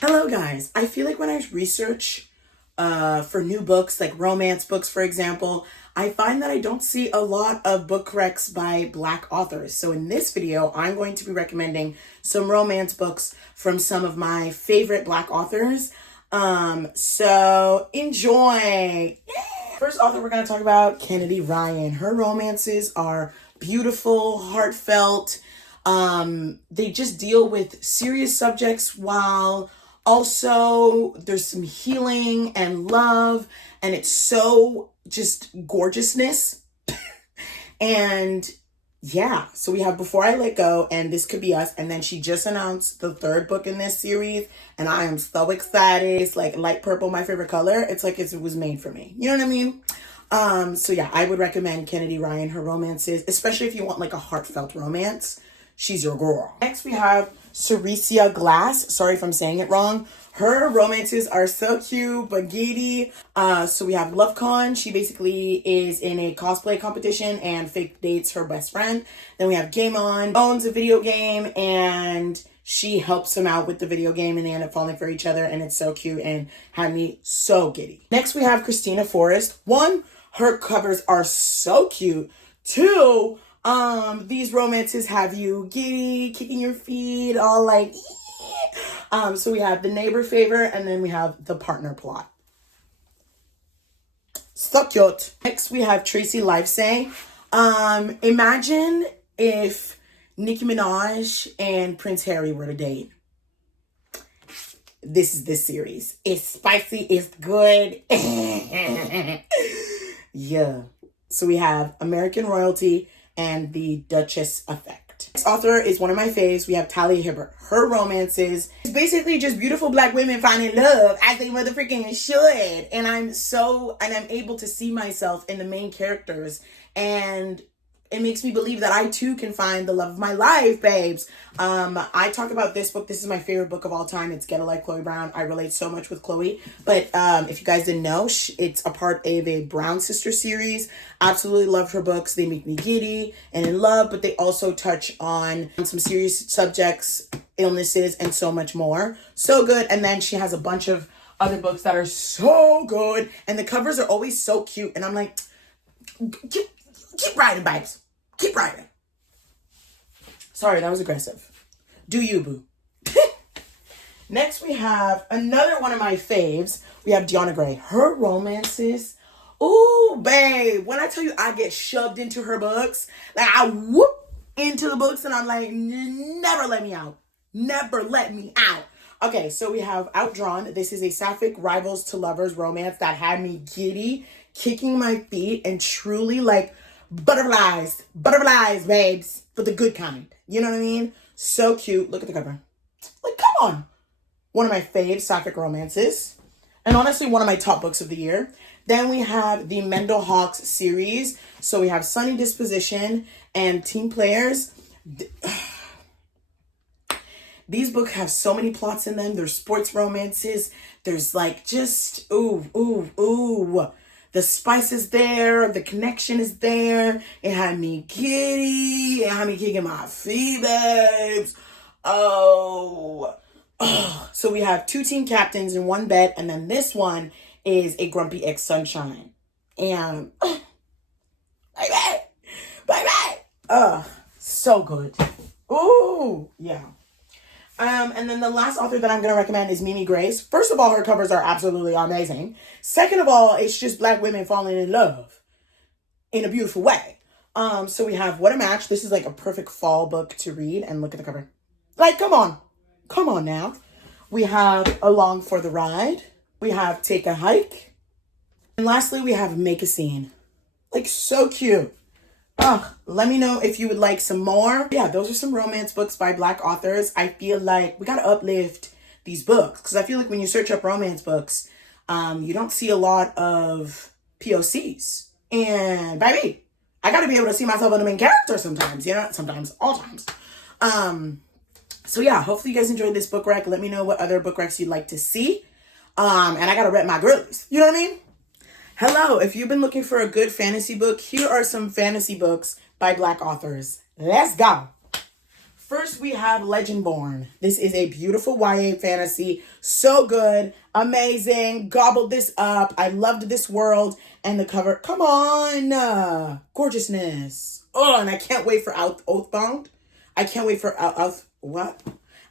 Hello guys, I feel like when I research for new books, like romance books for example, I find that I don't see a lot of book recs by Black authors. So in this video, I'm going to be recommending some romance books from some of my favorite Black authors. So enjoy! First author we're going to talk about, Kennedy Ryan. Her romances are beautiful, heartfelt. They just deal with serious subjects while also there's some healing and love, and it's so just gorgeousness. And yeah, so we have Before I Let Go and This Could Be Us, and then she just announced the third book in this series, and I am so excited. It's like light purple, my favorite color. It's like it was made for me. You know what I mean? So yeah, I would recommend Kennedy Ryan, her romances, especially if you want like a heartfelt romance. She's your girl. Next we have Sesia Glass. Sorry if I'm saying it wrong. Her romances are so cute but giddy. So we have LoveCon. She basically is in a cosplay competition and fake dates her best friend. Then we have Game On. Owns a video game and she helps him out with the video game and they end up falling for each other, and it's so cute and had me so giddy. Next we have Christina Forrest. One, her covers are so cute. Two, these romances have you giddy, kicking your feet, all like, so we have The Neighbor Favor, and then we have The Partner Plot. So cute. Next, we have Tracy Livesay. Imagine if Nicki Minaj and Prince Harry were to date. This is this series. It's spicy, it's good. Yeah. So we have American Royalty and The Duchess Effect. Next author is one of my faves. We have Talia Hibbert. Her romances is basically just beautiful Black women finding love as they motherfucking should. And I'm able to see myself in the main characters, and it makes me believe that I too can find the love of my life, babes. I talk about this book. This is my favorite book of all time. It's Get a Life, Chloe Brown. I relate so much with Chloe. But if you guys didn't know, it's a part of a Brown sister series. Absolutely love her books. They make me giddy and in love, but they also touch on some serious subjects, illnesses, and so much more. So good. And then she has a bunch of other books that are so good. And the covers are always so cute. And I'm like, keep writing, babes. Keep writing. Sorry, that was aggressive. Do you, boo. Next, we have another one of my faves. We have Deanna Gray. Her romances. Ooh, babe. When I tell you I get shoved into her books, like I whoop into the books and I'm like, never let me out. Never let me out. Okay, so we have Outdrawn. This is a sapphic rivals to lovers romance that had me giddy, kicking my feet, and truly like butterflies, babes, but the good kind. You know what I mean? So cute. Look at the cover. Like, come on. One of my fave sapphic romances. And honestly, one of my top books of the year. Then we have the Mendel Hawks series. So we have Sunny Disposition and Team Players. These books have so many plots in them. There's sports romances. There's like just, ooh. The spice is there. The connection is there. It had me giddy. It had me kicking my feet, babes. Oh. So we have 2 team captains in one bed. And then this one is a grumpy ex-sunshine. And, baby. So good. Ooh, yeah. And then the last author that I'm going to recommend is Mimi Grace. First of all, her covers are absolutely amazing. Second of all, it's just Black women falling in love in a beautiful way. So we have What a Match. This is like a perfect fall book to read. And look at the cover. Like, come on. Come on now. We have Along for the Ride. We have Take a Hike. And lastly, we have Make a Scene. Like, so cute. Let me know if you would like some more. Yeah, those are some romance books by Black authors. I feel like we got to uplift these books, because I feel like when you search up romance books, you don't see a lot of POCs. And baby, I got to be able to see myself in the main character sometimes, you know, sometimes, all times. So yeah, hopefully you guys enjoyed this book rec. Let me know what other book recs you'd like to see. And I got to rep my girlies. You know what I mean? Hello, if you've been looking for a good fantasy book, here are some fantasy books by Black authors. Let's go. First, we have Legendborn. This is a beautiful YA fantasy. So good. Amazing. Gobbled this up. I loved this world. And the cover. Come on. Gorgeousness. Oh, and I can't wait for Oathbound. I can't wait for what?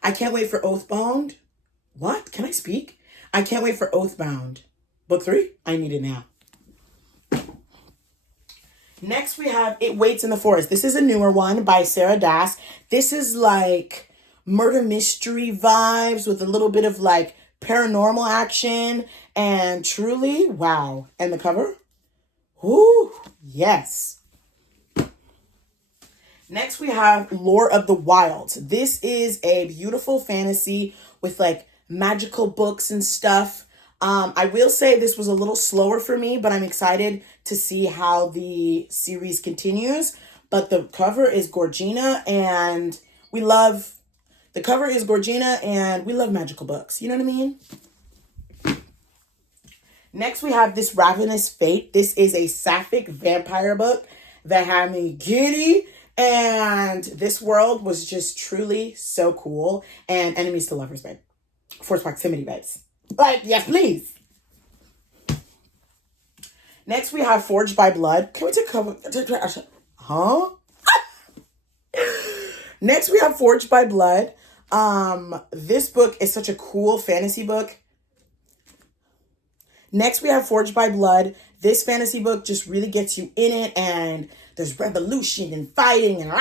I can't wait for Oathbound. What? Can I speak? I can't wait for Oathbound. Book 3? I need it now. Next, we have It Waits in the Forest. This is a newer one by Sesia Glass. This is like murder mystery vibes with a little bit of like paranormal action. And truly, wow. And the cover? Ooh, yes. Next, we have Lore of the Wilds. This is a beautiful fantasy with like magical books and stuff. I will say this was a little slower for me, but I'm excited to see how the series continues. But the cover is Gorgina, and we love magical books. You know what I mean? Next, we have This Ravenous Fate. This is a sapphic vampire book that had me giddy. And this world was just truly so cool. And enemies to lovers, babe. Forced proximity, babes. Like, yes, please. Next, we have Forged by Blood. Can we take cover? Huh? Next, we have Forged by Blood. This book is such a cool fantasy book. Next, we have Forged by Blood. This fantasy book just really gets you in it, and there's revolution and fighting and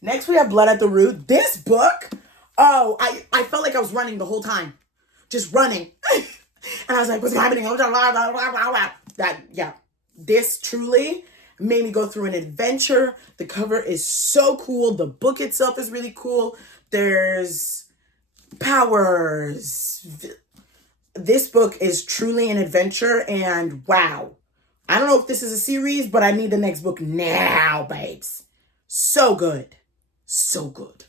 Next, we have Blood at the Root. This book, oh, I felt like I was running the whole time. Just running. And I was like, what's happening? This truly made me go through an adventure. The cover is so cool. The book itself is really cool. There's powers. This book is truly an adventure, and wow. I don't know if this is a series, but I need the next book now, babes. So good. So good.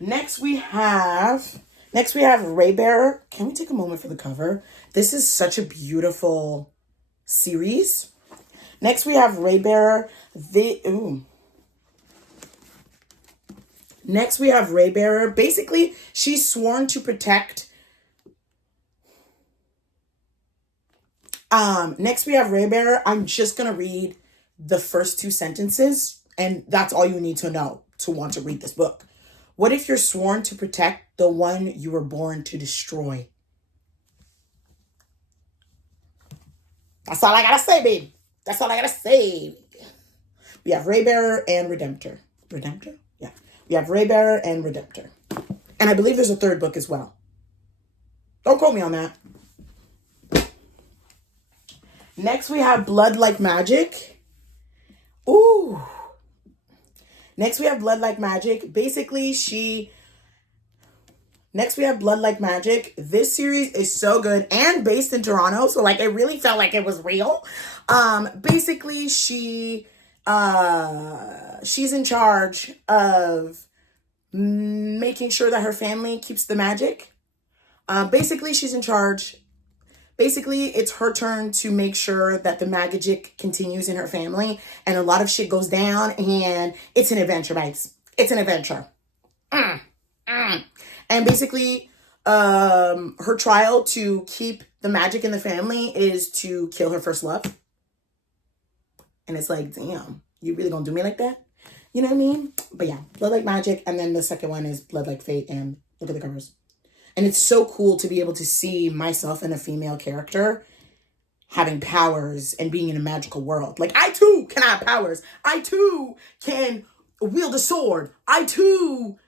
Next we have Raybearer. Can we take a moment for the cover? This is such a beautiful series. Next we have Raybearer. Next we have Raybearer. Basically, she's sworn to protect. Next we have Raybearer. I'm just gonna read the first 2 sentences, and that's all you need to know to want to read this book. What if you're sworn to protect the one you were born to destroy? That's all I gotta say, babe. That's all I gotta say. We have Raybearer and Redemptor. Redemptor? Yeah. We have Raybearer and Redemptor. And I believe there's a 3rd book as well. Don't quote me on that. Next, we have Blood Like Magic. Ooh. Next, we have Blood Like Magic. Basically, Next, we have Blood Like Magic. This series is so good and based in Toronto. So, like, it really felt like it was real. Basically, she's in charge of making sure that her family keeps the magic. Basically, she's in charge. Basically, it's her turn to make sure that the magic continues in her family. And a lot of shit goes down. And it's an adventure, guys. It's an adventure. And basically, her trial to keep the magic in the family is to kill her first love. And it's like, damn, you really gonna do me like that? You know what I mean? But yeah, Blood Like Magic. And then the second one is Blood Like Fate. And look at the covers. And it's so cool to be able to see myself in a female character having powers and being in a magical world. Like, I too can have powers. I too can wield a sword. I too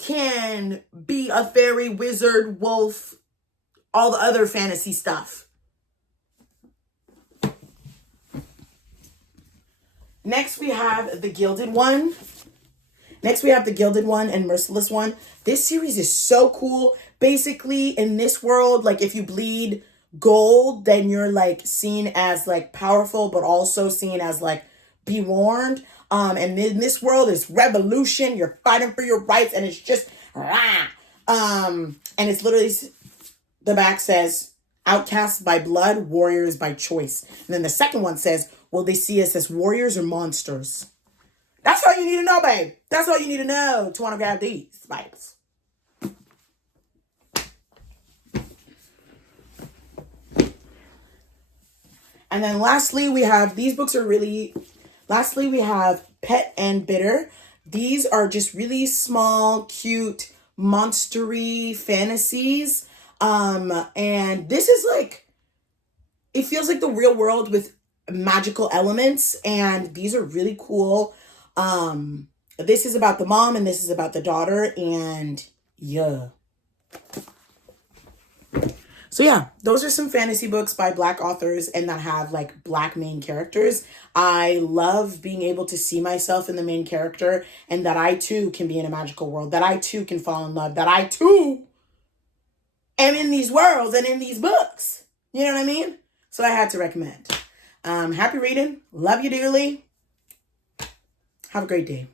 can be a fairy, wizard, wolf, all the other fantasy stuff. Next, we have the Gilded One. Next, we have the Gilded One and Merciless One. This series is so cool. Basically, in this world, like, if you bleed gold, then you're, like, seen as, like, powerful, but also seen as, like, be warned. And in this world, it's revolution. You're fighting for your rights, and it's just, rah. And it's literally, the back says, Outcasts by blood, warriors by choice. And then the second one says, will they see us as warriors or monsters? That's all you need to know, babe. That's all you need to know to want to grab these Bibles. And then lastly, we have, these books are really, lastly, we have Pet and Bitter. These are just really small, cute, monstery fantasies. And this is like, it feels like the real world with magical elements. And these are really cool. This is about the mom and this is about the daughter. And yeah. So yeah, those are some fantasy books by Black authors and that have like Black main characters. I love being able to see myself in the main character and that I too can be in a magical world, that I too can fall in love, that I too am in these worlds and in these books. You know what I mean? So I had to recommend. Happy reading. Love you dearly. Have a great day.